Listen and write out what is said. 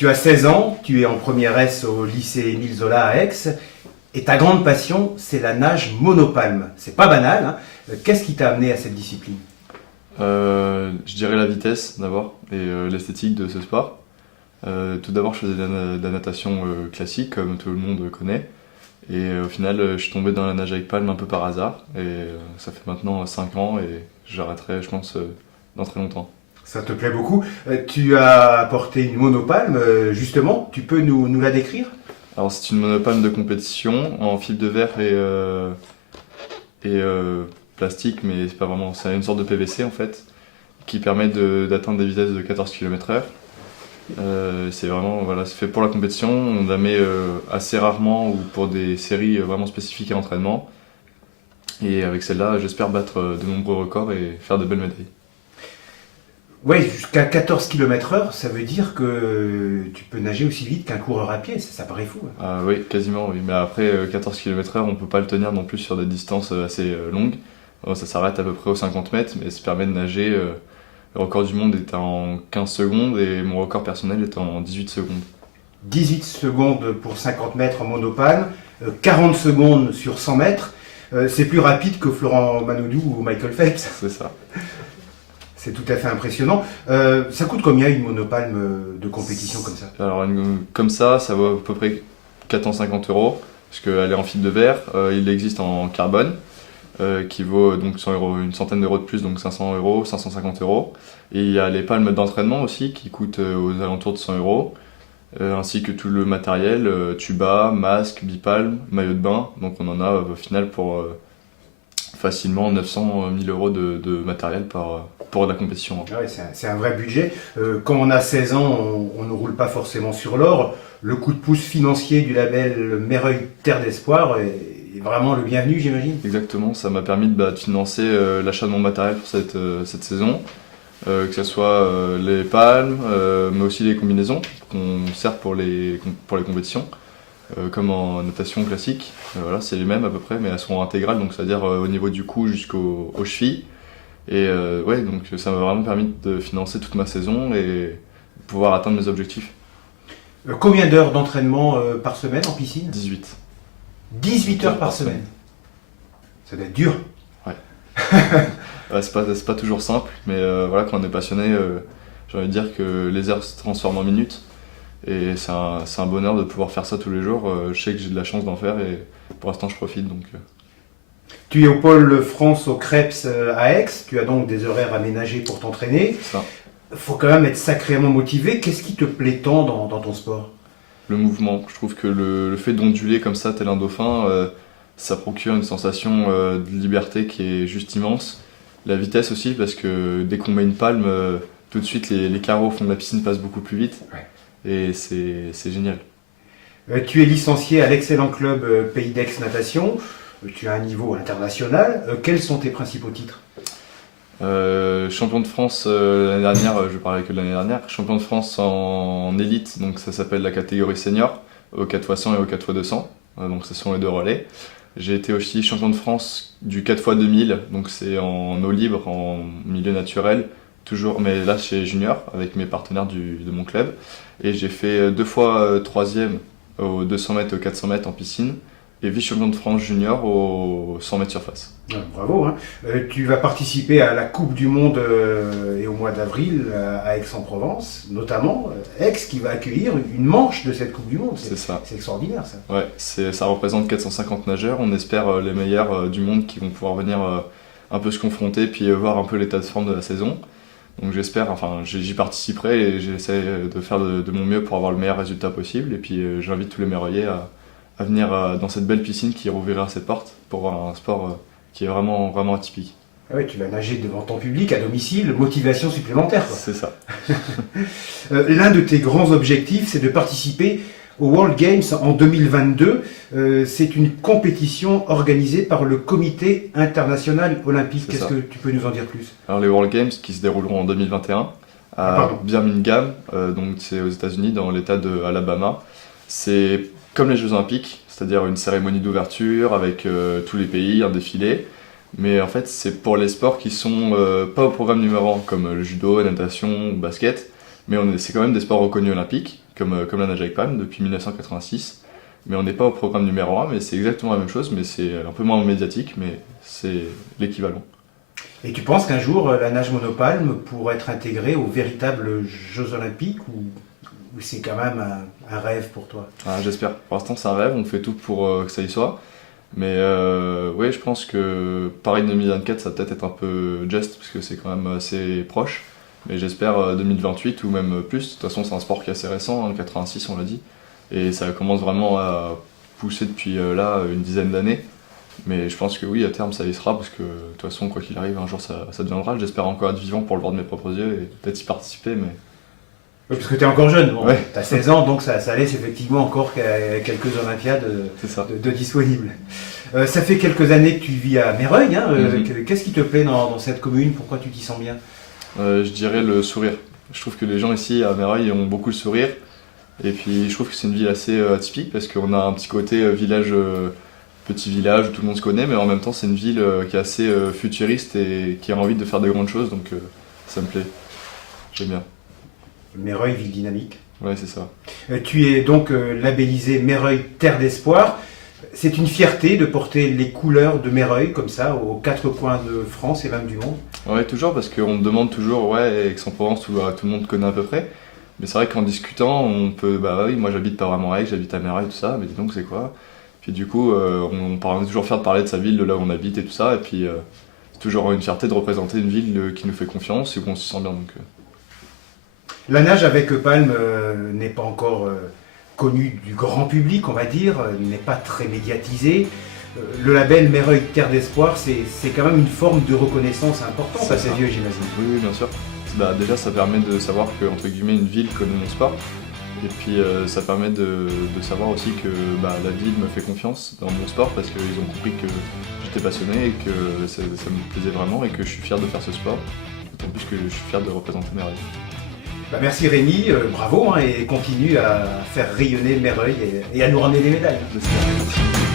Tu as 16 ans, tu es en première S au lycée Émile Zola à Aix, et ta grande passion, c'est la nage monopalme. C'est pas banal, hein. Qu'est-ce qui t'a amené à cette discipline? Je dirais la vitesse d'abord et l'esthétique de ce sport. Tout d'abord, je faisais de la natation classique, comme tout le monde connaît. Et au final, je suis tombé dans la nage avec palme un peu par hasard. Et ça fait maintenant 5 ans et j'arrêterai, je pense, dans très longtemps. Ça te plaît beaucoup. Tu as apporté une monopalme, justement. Tu peux nous la décrire? Alors, c'est une monopalme de compétition en fibre de verre et plastique, mais c'est pas vraiment. C'est une sorte de PVC en fait, qui permet d'atteindre des vitesses de 14 km/h. C'est vraiment, voilà, c'est fait pour la compétition. On la met assez rarement ou pour des séries vraiment spécifiques à l'entraînement. Et avec celle-là, j'espère battre de nombreux records et faire de belles médailles. Ouais, jusqu'à 14 km/h, ça veut dire que tu peux nager aussi vite qu'un coureur à pied. Ça paraît fou, hein. Ah oui, quasiment, oui. Mais après 14 km/h, on peut pas le tenir non plus sur des distances assez longues. Ça s'arrête à peu près aux 50 mètres, mais ça permet de nager. Le record du monde est en 15 secondes et mon record personnel est en 18 secondes. 18 secondes pour 50 mètres en monopalme, 40 secondes sur 100 mètres. C'est plus rapide que Florent Manodou ou Michael Phelps. C'est ça. C'est tout à fait impressionnant. Ça coûte combien une monopalme de compétition comme ça? Alors, comme ça vaut à peu près 450 euros, parce qu'elle est en fibre de verre. Il existe en carbone, qui vaut donc 100 euros, une centaine d'euros de plus, donc 500 euros, 550 euros. Et il y a les palmes d'entraînement aussi, qui coûtent aux alentours de 100 euros, ainsi que tout le matériel, tuba, masque, bipalme, maillot de bain. Donc on en a au final pour facilement 900 000 euros de matériel pour la compétition. Ah ouais, c'est un vrai budget. Quand on a 16 ans, on ne roule pas forcément sur l'or. Le coup de pouce financier du label Mereuil Terre d'Espoir est vraiment le bienvenu, j'imagine. Exactement, ça m'a permis de financer l'achat de mon matériel pour cette saison, que ce soit les palmes, mais aussi les combinaisons qu'on sert pour les compétitions, comme en natation classique. Voilà, c'est les mêmes à peu près, mais elles sont intégrales, donc c'est-à-dire au niveau du cou jusqu'aux chevilles. Et ouais, donc ça m'a vraiment permis de financer toute ma saison et pouvoir atteindre mes objectifs. Combien d'heures d'entraînement par semaine en piscine? 18. 18 heures par semaine. Ça doit être dur. Ouais. Ouais, c'est pas toujours simple, mais voilà, quand on est passionné, j'ai envie de dire que les heures se transforment en minutes. Et c'est un bonheur de pouvoir faire ça tous les jours. Je sais que j'ai de la chance d'en faire et pour l'instant je profite. Donc, Tu es au pôle France au Creps à Aix. Tu as donc des horaires aménagés pour t'entraîner. ça. Il faut quand même être sacrément motivé. Qu'est-ce qui te plaît tant dans ton sport? Le mouvement, je trouve que le fait d'onduler comme ça, tel un dauphin, ça procure une sensation de liberté qui est juste immense. La vitesse aussi, parce que dès qu'on met une palme, tout de suite les carreaux au fond de la piscine passent beaucoup plus vite. Ouais. Et c'est génial. Tu es licencié à l'excellent club Pays d'Aix Natation. Tu as un niveau international. Quels sont tes principaux titres? Champion de France l'année dernière, je parlais que de l'année dernière. Champion de France en élite, donc ça s'appelle la catégorie senior, au 4x100 et au 4x200. Donc ce sont les deux relais. J'ai été aussi champion de France du 4x2000, donc c'est en eau libre, en milieu naturel, toujours, mais là chez Junior, avec mes partenaires de mon club. Et j'ai fait 2 fois troisième aux 200 mètres et aux 400 mètres en piscine, et vice-champion de France junior aux 100 mètres surface. Bravo, hein. Tu vas participer à la Coupe du Monde et au mois d'avril à Aix-en-Provence, notamment Aix qui va accueillir une manche de cette Coupe du Monde. C'est ça. C'est extraordinaire, ça. Ouais, ça représente 450 nageurs. On espère les meilleurs du monde qui vont pouvoir venir un peu se confronter puis voir un peu l'état de forme de la saison. Donc j'espère, enfin j'y participerai et j'essaie de faire de mon mieux pour avoir le meilleur résultat possible. Et puis j'invite tous les Mereuillais à venir dans cette belle piscine qui rouvrira ses portes pour voir un sport qui est vraiment, vraiment atypique. Ah ouais, tu vas nager devant ton public à domicile, motivation supplémentaire, quoi. C'est ça. L'un de tes grands objectifs, c'est de participer aux World Games en 2022. C'est une compétition organisée par le Comité international olympique. C'est Qu'est-ce ça. que tu peux nous en dire plus? Alors les World Games qui se dérouleront en 2021 à Birmingham, donc c'est aux États-Unis dans l'État de Alabama. C'est comme les Jeux Olympiques, c'est-à-dire une cérémonie d'ouverture avec tous les pays, un défilé. Mais en fait, c'est pour les sports qui sont pas au programme numéro 1, comme le judo, la natation ou basket. Mais c'est quand même des sports reconnus olympiques, comme la nage avec palme depuis 1986. Mais on n'est pas au programme numéro 1, mais c'est exactement la même chose, mais c'est un peu moins médiatique, mais c'est l'équivalent. Et tu penses qu'un jour, la nage monopalme pourrait être intégrée aux véritables Jeux Olympiques ou c'est quand même un rêve pour toi? Ah, j'espère. Pour l'instant, c'est un rêve, on fait tout pour que ça y soit. Mais ouais, je pense que Paris 2024, ça va peut-être être un peu juste, parce que c'est quand même assez proche. Mais j'espère 2028 ou même plus. De toute façon, c'est un sport qui est assez récent, en 86, on l'a dit. Et ça commence vraiment à pousser depuis là une dizaine d'années. Mais je pense que oui, à terme, ça y sera, parce que de toute façon, quoi qu'il arrive, un jour, ça deviendra. J'espère encore être vivant pour le voir de mes propres yeux et peut-être y participer, mais... Oui, parce que tu es encore jeune, bon, Ouais. tu as 16 ans, donc ça laisse effectivement encore quelques Olympiades C'est ça. de disponibles. Ça fait quelques années que tu vis à Méreuil, hein, qu'est-ce qui te plaît dans cette commune? Pourquoi tu t'y sens bien? Je dirais le sourire. Je trouve que les gens ici à Méreuil ont beaucoup le sourire. Et puis je trouve que c'est une ville assez atypique parce qu'on a un petit côté petit village où tout le monde se connaît, mais en même temps c'est une ville qui est assez futuriste et qui a envie de faire de grandes choses, donc ça me plaît. J'aime bien. Méreuil, ville dynamique. Ouais, c'est ça. Tu es donc labellisé Méreuil Terre d'Espoir. C'est une fierté de porter les couleurs de Méreuil comme ça aux quatre coins de France et même du monde. Ouais, toujours, parce qu'on me demande toujours, ouais, Aix-en-Provence, tout le monde connaît à peu près. Mais c'est vrai qu'en discutant, on peut, bah oui, moi j'habite pas vraiment à Aix, j'habite à Méreuil, tout ça, mais dis donc c'est quoi? Puis du coup, on est toujours fier de parler de sa ville, de là où on habite et tout ça, et puis c'est toujours une fierté de représenter une ville qui nous fait confiance et où on se sent bien. Donc, La nage avec palme n'est pas encore connue du grand public, on va dire, n'est pas très médiatisée. Le label Méreuil Terre d'Espoir, c'est quand même une forme de reconnaissance importante à ses yeux, j'imagine. Oui, bien sûr. Bah, déjà, ça permet de savoir que, entre guillemets, une ville connaît mon sport. Et puis, ça permet de savoir aussi que bah, la ville me fait confiance dans mon sport parce qu'ils ont compris que j'étais passionné et que ça me plaisait vraiment et que je suis fier de faire ce sport. D'autant plus que je suis fier de représenter Méreuil. Bah merci Rémi, bravo, hein, et continue à faire rayonner Méreuil et à nous ramener des médailles. J'espère.